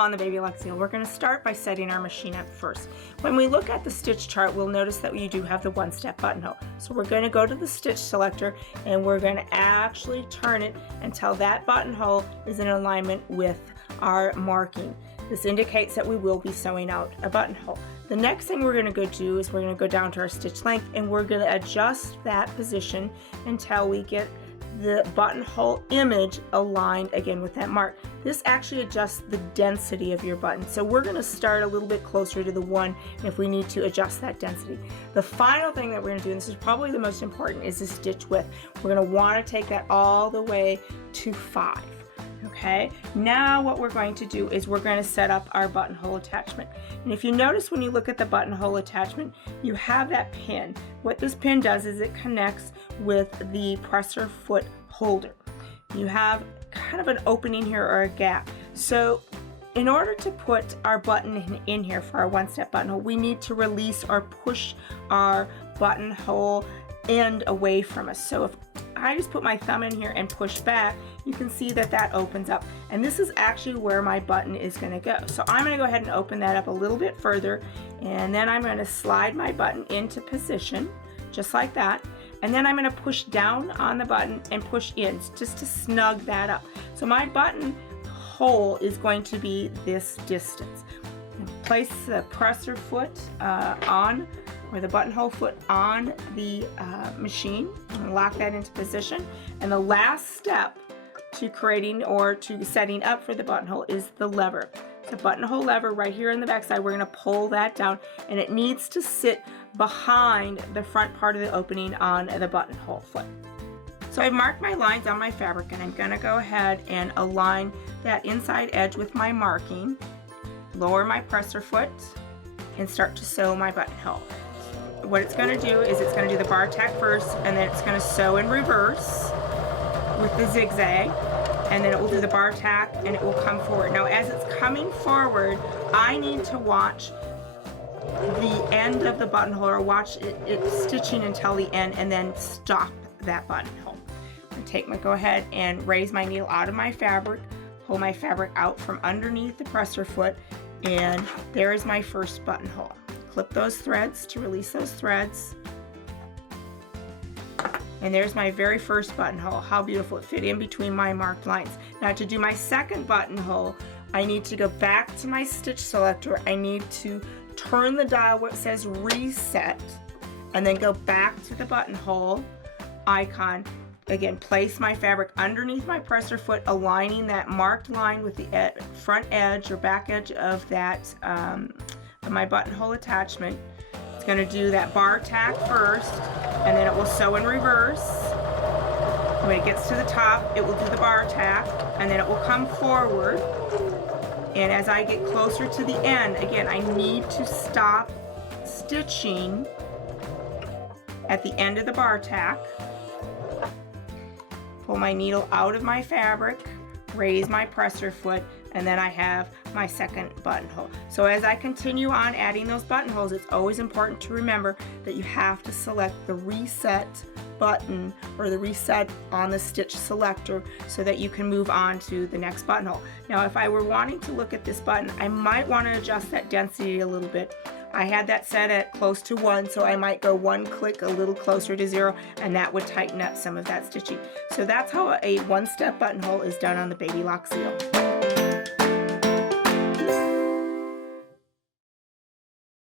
on the Baby Lock Zeal. We're going to start by setting our machine up first. When we look at the stitch chart, we'll notice that you do have the one-step buttonhole. So we're going to go to the stitch selector and we're going to actually turn it until that buttonhole is in alignment with our marking. This indicates that we will be sewing out a buttonhole. The next thing we're going to go do is we're going to go down to our stitch length and we're going to adjust that position until we get the buttonhole image aligned again with that mark. This actually adjusts the density of your button. So we're going to start a little bit closer to the 1 if we need to adjust that density. The final thing that we're going to do, and this is probably the most important, is the stitch width. We're going to want to take that all the way to 5. Okay, now what we're going to do is we're going to set up our buttonhole attachment. And if you notice when you look at the buttonhole attachment, you have that pin. What this pin does is it connects with the presser foot holder. You have kind of an opening here or a gap. So in order to put our button in here for our one-step buttonhole, we need to release or push our buttonhole end away from us. So if I just put my thumb in here and push back, you can see that that opens up, and this is actually where my button is going to go. So I'm going to go ahead and open that up a little bit further, and then I'm going to slide my button into position just like that, and then I'm going to push down on the button and push in just to snug that up. So my button hole is going to be this distance. Place the presser foot on, or the buttonhole foot on the machine, and lock that into position. And the last step to creating or to setting up for the buttonhole is the lever. The buttonhole lever right here in the back side, we're going to pull that down, and it needs to sit behind the front part of the opening on the buttonhole foot. So I've marked my lines on my fabric, and I'm going to go ahead and align that inside edge with my marking, lower my presser foot, and start to sew my buttonhole. What it's going to do is it's going to do the bar tack first, and then it's going to sew in reverse with the zigzag, and then it will do the bar tack and it will come forward. Now as it's coming forward, I need to watch the end of the buttonhole, or watch it stitching until the end, and then stop that buttonhole. Go ahead and raise my needle out of my fabric, pull my fabric out from underneath the presser foot, and there is my first buttonhole. Clip those threads to release those threads. And there's my very first buttonhole. How beautiful. It fit in between my marked lines. Now to do my second buttonhole, I need to go back to my stitch selector. I need to turn the dial where it says reset, and then go back to the buttonhole icon. Again, place my fabric underneath my presser foot, aligning that marked line with the front edge or back edge of that of my buttonhole attachment. It's going to do that bar tack first, and then it will sew in reverse. When it gets to the top, it will do the bar tack, and then it will come forward. And as I get closer to the end, again, I need to stop stitching at the end of the bar tack. Pull my needle out of my fabric, raise my presser foot, and then I have my second buttonhole. So as I continue on adding those buttonholes, it's always important to remember that you have to select the reset button or the reset on the stitch selector so that you can move on to the next buttonhole. Now if I were wanting to look at this button, I might want to adjust that density a little bit. I had that set at close to 1, so I might go 1 click a little closer to 0, and that would tighten up some of that stitching. So that's how a one-step buttonhole is done on the Baby Lock Zeal.